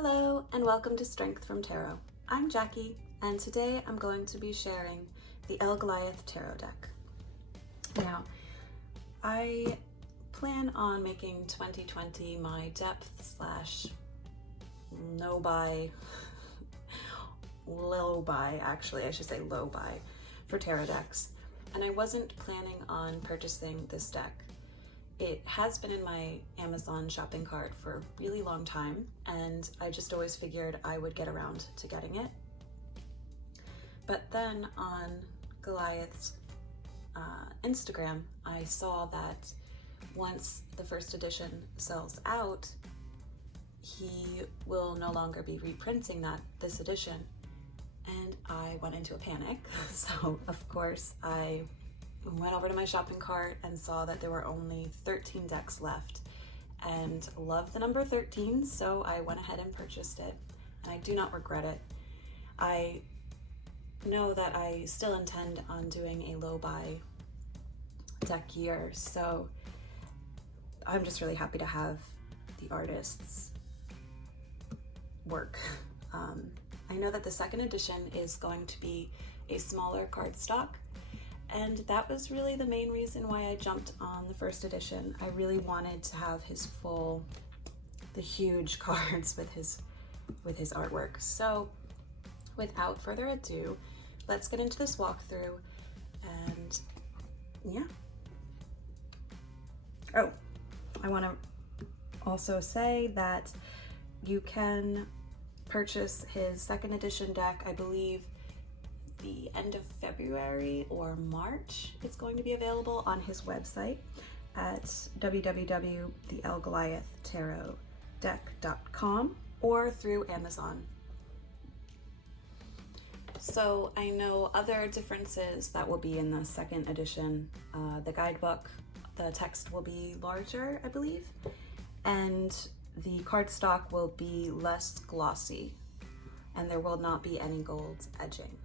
Hello and welcome to Strength from Tarot. I'm Jackie and today I'm going to be sharing the Goliath tarot deck. Now, I plan on making 2020 my depth slash low buy for tarot decks, and I wasn't planning on purchasing this deck. It has been in my Amazon shopping cart for a really long time, and I just always figured I would get around to getting it. But then on Goliath's Instagram, I saw that once the first edition sells out, he will no longer be reprinting this edition, and I went into a panic. So of course I went over to my shopping cart and saw that there were only 13 decks left, and loved the number 13, so I went ahead and purchased it, and I do not regret it. I know that I still intend on doing a low buy deck year, so I'm just really happy to have the artist's work. I know that the second edition is going to be a smaller cardstock, and that was really the main reason why I jumped on the first edition. I really wanted to have the huge cards with his artwork. So without further ado, let's get into this walkthrough. And yeah. Oh, I want to also say that you can purchase his second edition deck, I believe the end of February or March. It's going to be available on his website at www.thegoliathtarotdeck.com or through Amazon. So I know other differences that will be in the second edition. The guidebook, the text will be larger, I believe, and the cardstock will be less glossy, and there will not be any gold edging.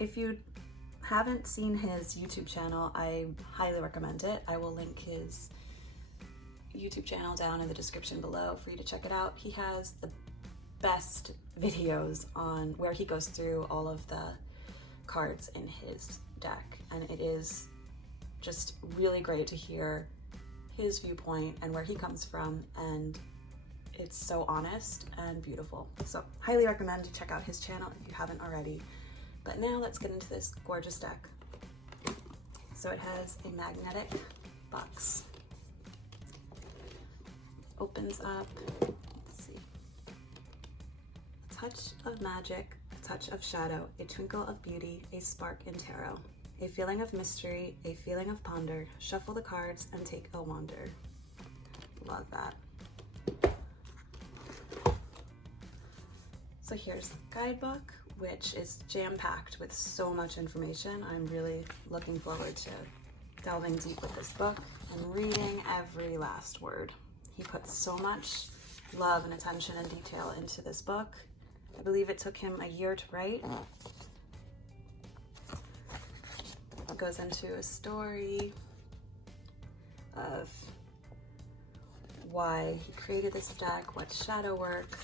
If you haven't seen his YouTube channel, I highly recommend it. I will link his YouTube channel down in the description below for you to check it out. He has the best videos on where he goes through all of the cards in his deck, and it is just really great to hear his viewpoint and where he comes from, and it's so honest and beautiful. So highly recommend to check out his channel if you haven't already. But now let's get into this gorgeous deck. So it has a magnetic box. Opens up, let's see. A touch of magic, a touch of shadow, a twinkle of beauty, a spark in tarot. A feeling of mystery, a feeling of ponder. Shuffle the cards and take a wander. Love that. So here's the guidebook, which is jam-packed with so much information. I'm really looking forward to delving deep with this book and reading every last word. He puts so much love and attention and detail into this book. I believe it took him a year to write. It goes into a story of why he created this deck, what's shadow work,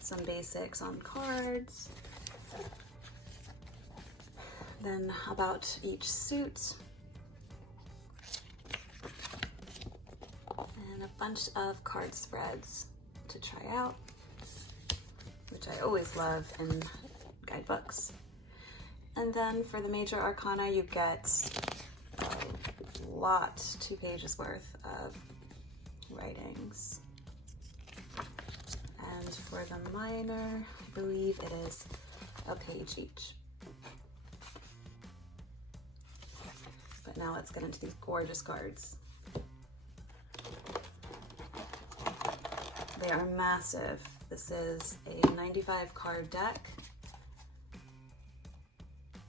some basics on cards, then about each suit, and a bunch of card spreads to try out, which I always love in guidebooks. And then for the major arcana, you get a lot, 2 pages worth of writings. And for the minor, I believe it is a page each. But now let's get into these gorgeous cards. They are massive. This is a 95 card deck.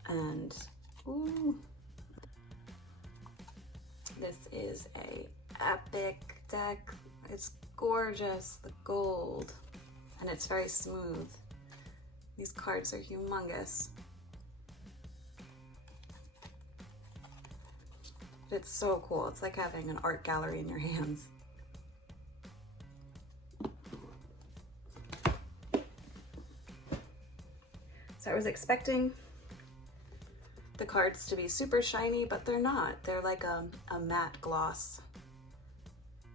And ooh, this is a epic deck. It's gorgeous, the gold, and it's very smooth. These cards are humongous. It's so cool. It's like having an art gallery in your hands. So I was expecting the cards to be super shiny, but they're not. They're like a matte gloss.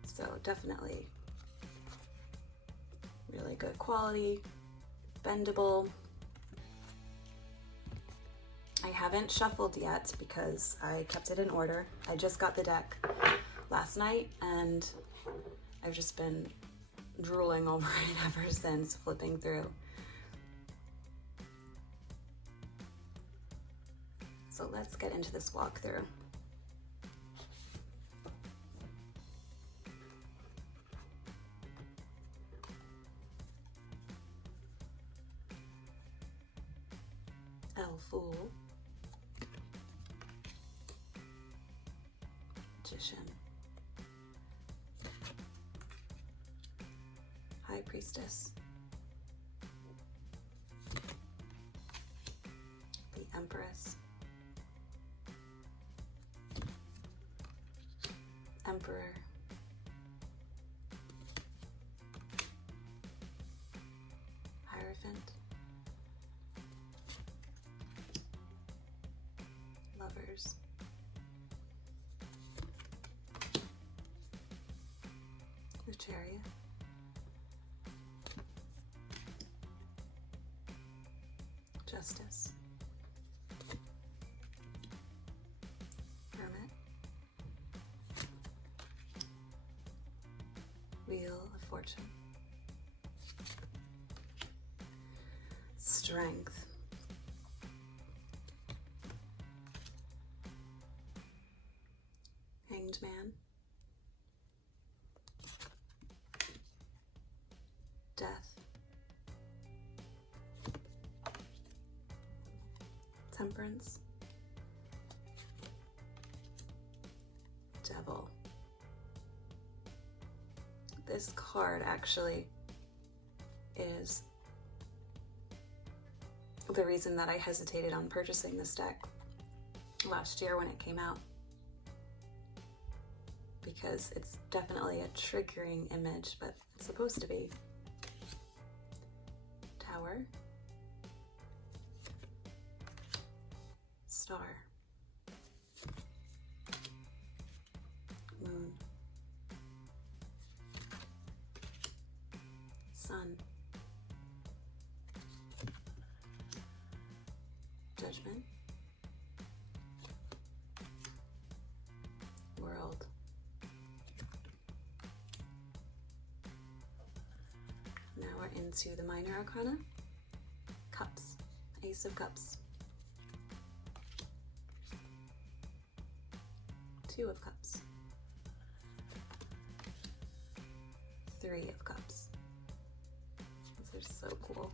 So definitely really good quality, bendable. I haven't shuffled yet because I kept it in order. I just got the deck last night and I've just been drooling over it ever since, flipping through. So let's get into this walkthrough. Fool, Magician, High Priestess, the Empress, Emperor, Hierophant, Lovers, the Chariot, Justice, Hermit, Wheel of Fortune, Strength, Hanged Man, Death, Temperance, Devil. This card actually is the reason that I hesitated on purchasing this deck last year when it came out, because it's definitely a triggering image, but it's supposed to be. Tower, Star, Moon, Sun, Judgment, World, now we're into the minor arcana. Cups, Ace of Cups, Two of Cups, Three of Cups. These are so cool.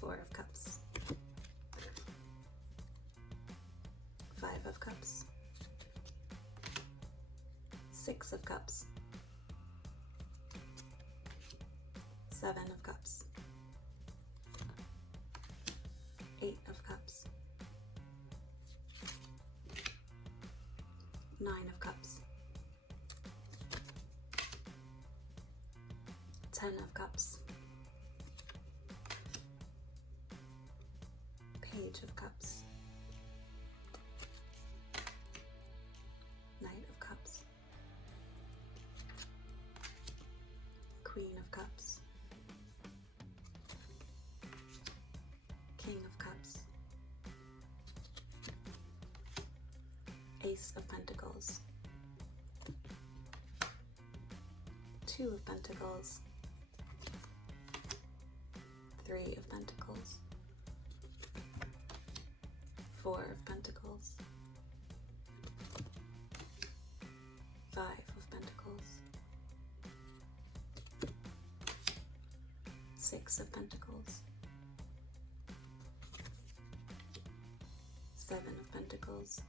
Four of Cups, Five of Cups, Six of Cups, Seven of Cups, Eight of Cups, Nine of Cups, 10 of Cups, Page of Cups, Knight of Cups, Queen of Cups, King of Cups, Ace of Pentacles, Two of Pentacles, Three of Pentacles, Four of Pentacles, Five of Pentacles, Six of Pentacles, Seven of Pentacles,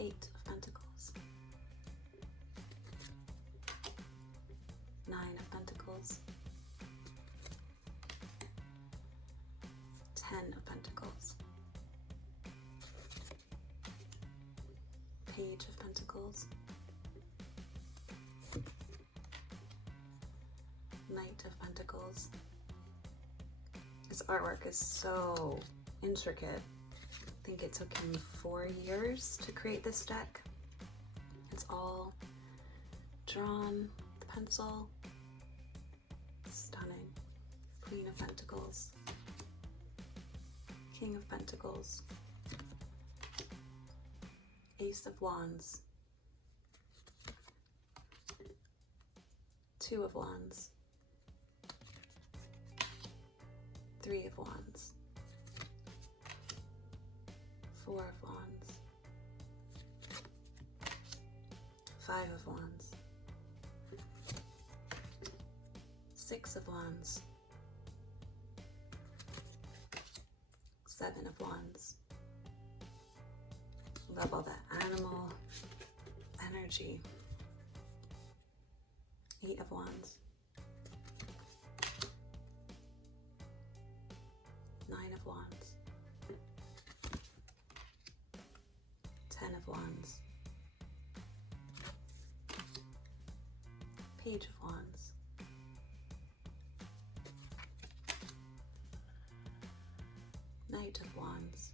Eight of Pentacles, Nine of Pentacles, 10 of Pentacles, Page of Pentacles, Knight of Pentacles. This artwork is so intricate. I think it took him 4 years to create this deck. It's all drawn with pencil. Stunning. Queen of Pentacles, King of Pentacles, Ace of Wands, Two of Wands, Three of Wands, Four of Wands, Five of Wands, Six of Wands, Seven of Wands. Love all that animal energy. Eight of Wands. Nine of Wands. 10 of Wands. Page of Wands. Knight of Wands.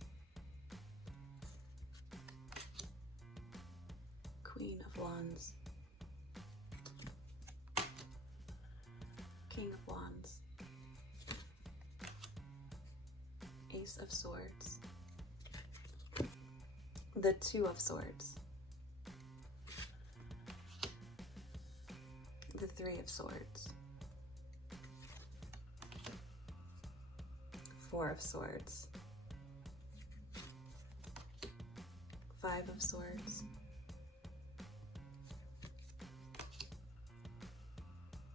Queen of Wands. King of Wands. Ace of Swords. The Two of Swords. The Three of Swords. Four of Swords. Five of Swords.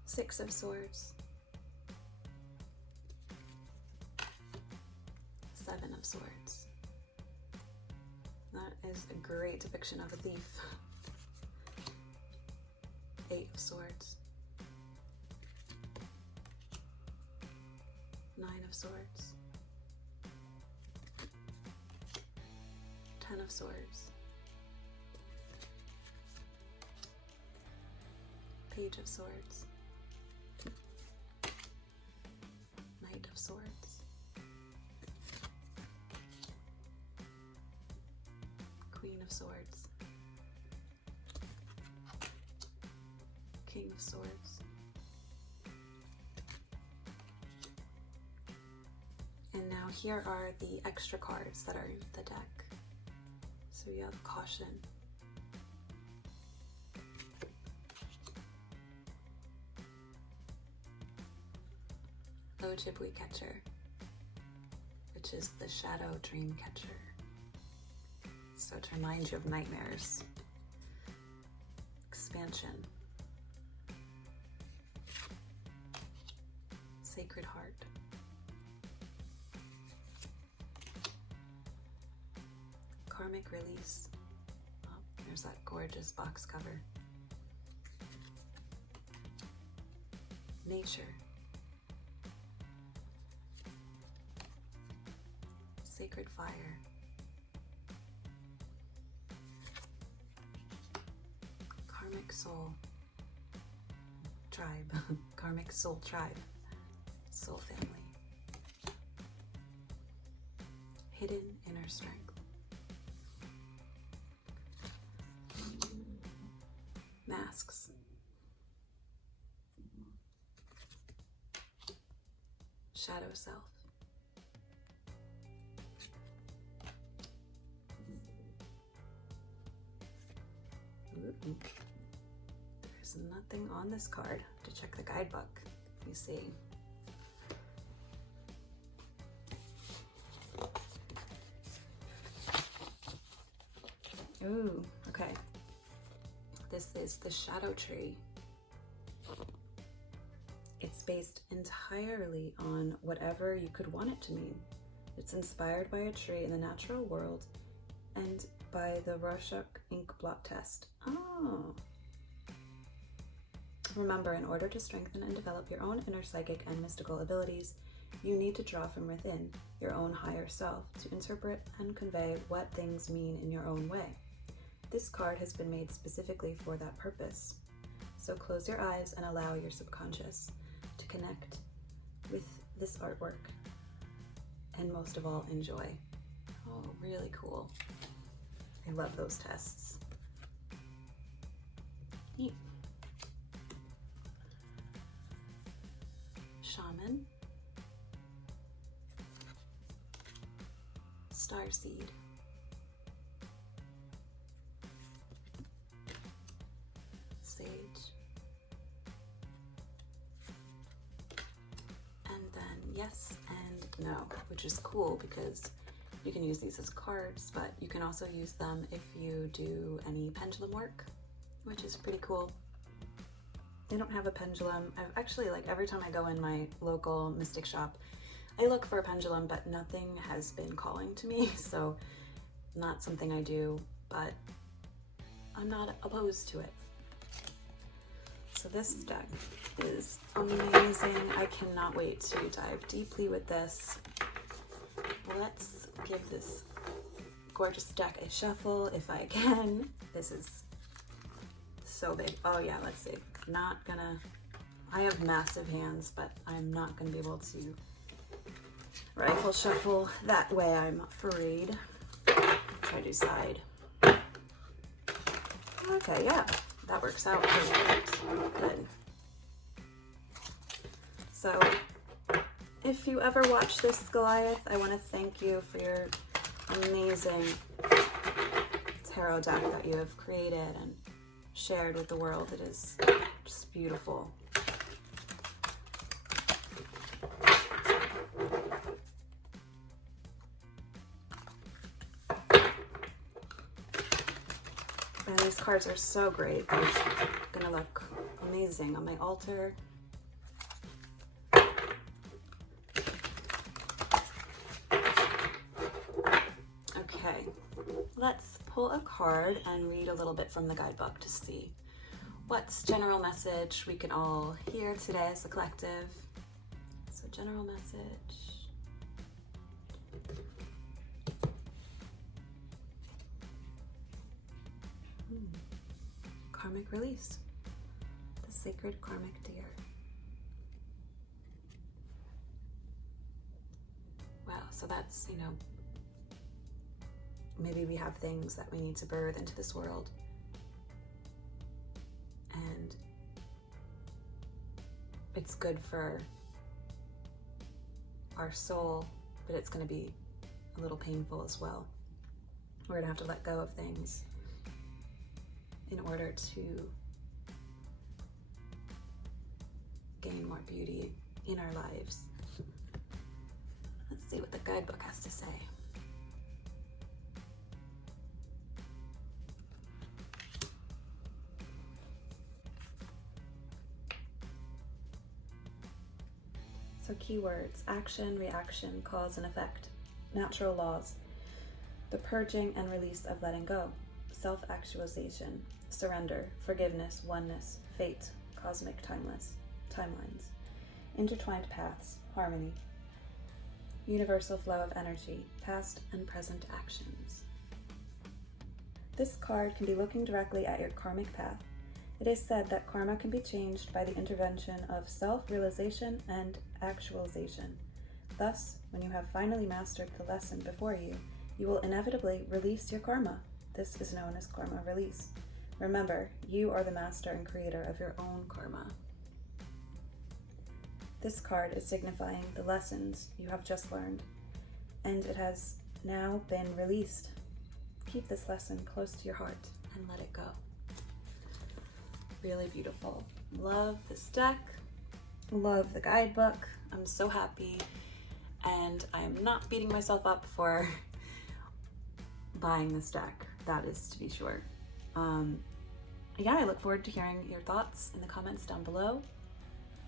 Six of Swords. Seven of Swords. That is a great depiction of a thief. Eight of Swords. Nine of Swords. 10 of Swords. Page of Swords. Knight of Swords. Queen of Swords. King of Swords. And now here are the extra cards that are in the deck. So you have Caution, Ojibwe Catcher, which is the Shadow Dream Catcher. So to remind you of nightmares. Expansion, Sacred Heart, Karmic Release. Oh, there's that gorgeous box cover. Nature, Sacred Fire, Karmic Soul Tribe, Karmic Soul Tribe, Soul Family, Hidden Inner Strength, Masks, Shadow Self, there's nothing on this card. To check the guidebook, you see. Ooh, okay. This is the Shadow Tree. It's based entirely on whatever you could want it to mean. It's inspired by a tree in the natural world and by the Rorschach ink blot test. Oh. Remember, in order to strengthen and develop your own inner psychic and mystical abilities, you need to draw from within, your own higher self, to interpret and convey what things mean in your own way. This card has been made specifically for that purpose. So close your eyes and allow your subconscious to connect with this artwork, and most of all, enjoy. Oh, really cool. I love those tests. Neat. Shaman, Starseed, Sage, and then yes and no, which is cool because you can use these as cards, but you can also use them if you do any pendulum work, which is pretty cool. They don't have a pendulum. I've actually, like, every time I go in my local mystic shop, I look for a pendulum, but nothing has been calling to me, so not something I do, but I'm not opposed to it. So this deck is amazing. I cannot wait to dive deeply with this. Let's give this gorgeous deck a shuffle if I can. This is so big. Oh yeah, let's see. Not gonna, I have massive hands, but I'm not gonna be able to rifle shuffle that way, I'm afraid. Try to do side. Okay, yeah, that works out perfect. Good. So, if you ever watch this, Goliath, I want to thank you for your amazing tarot deck that you have created and shared with the world. It is just beautiful. And these cards are so great. They're gonna look amazing on my altar. Okay, let's pull a card and read a little bit from the guidebook to see what general message we can all hear today as a collective. So general message. Karmic release. The sacred karmic deer. Wow, so that's, you know, maybe we have things that we need to birth into this world. And it's good for our soul, but it's going to be a little painful as well. We're going to have to let go of things in order to gain more beauty in our lives. Let's see what the guidebook has to say. So keywords: action, reaction, cause and effect, natural laws, the purging and release of letting go, self-actualization, surrender, forgiveness, oneness, fate, cosmic timelines, intertwined paths, harmony, universal flow of energy, past and present actions. This card can be looking directly at your karmic path. It is said that karma can be changed by the intervention of self-realization and actualization. Thus, when you have finally mastered the lesson before you, you will inevitably release your karma. This is known as karma release. Remember, you are the master and creator of your own karma. This card is signifying the lessons you have just learned, and it has now been released. Keep this lesson close to your heart and let it go. Really beautiful. Love this deck. Love the guidebook. I'm so happy, and I am not beating myself up for buying this deck. That is to be sure. Yeah, I look forward to hearing your thoughts in the comments down below.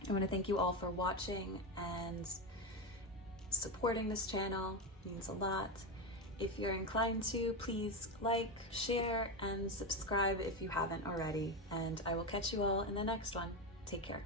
I want to thank you all for watching and supporting this channel. It means a lot. If you're inclined to, please like, share, and subscribe if you haven't already. And I will catch you all in the next one. Take care.